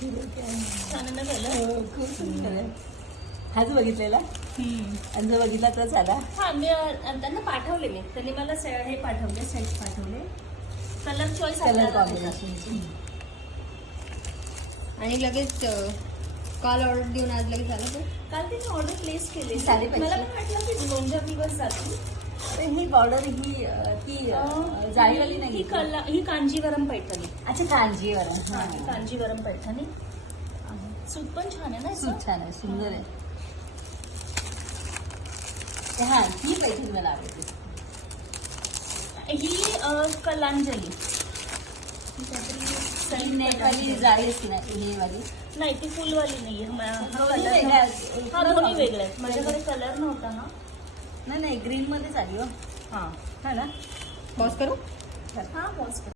छान ना झालं. खूप सुंदर आहे. हाच बघितलेला आणि जो बघितला तर झाला. हा मी त्यांना पाठवले. मी त्यांनी मला हे पाठवले, सेट पाठवले. कलर चॉईस कलर कॉम्बिनेशन आणि लगेच काल ऑर्डर देऊन आज लगेच झालं तर काल तिने ऑर्डर प्लेस केली. साडी मला पण वाटलं की 2-4 दिवस जातील. ही बॉर्डर ही ती जाळीवाली नाही. ही कांजीवरम पैठणी. अच्छा कांजीवर. हा, ही कांजीवरम पैठणी. सूट पण छान आहे ना. सूट छान आहे, सुंदर आहे. हा ही पैठणी मला आवडते. ही कलांजली. नेपाळी जाळी असते ना ही वाली. नाही ती फुलवाली नाहीये. हा दोन्ही वेगळे आहेत. माझ्याकडे कलर नव्हता ना. नाही ग्रीन मध्येच आली हो. हा हा ना. पॉज करू. हा पॉज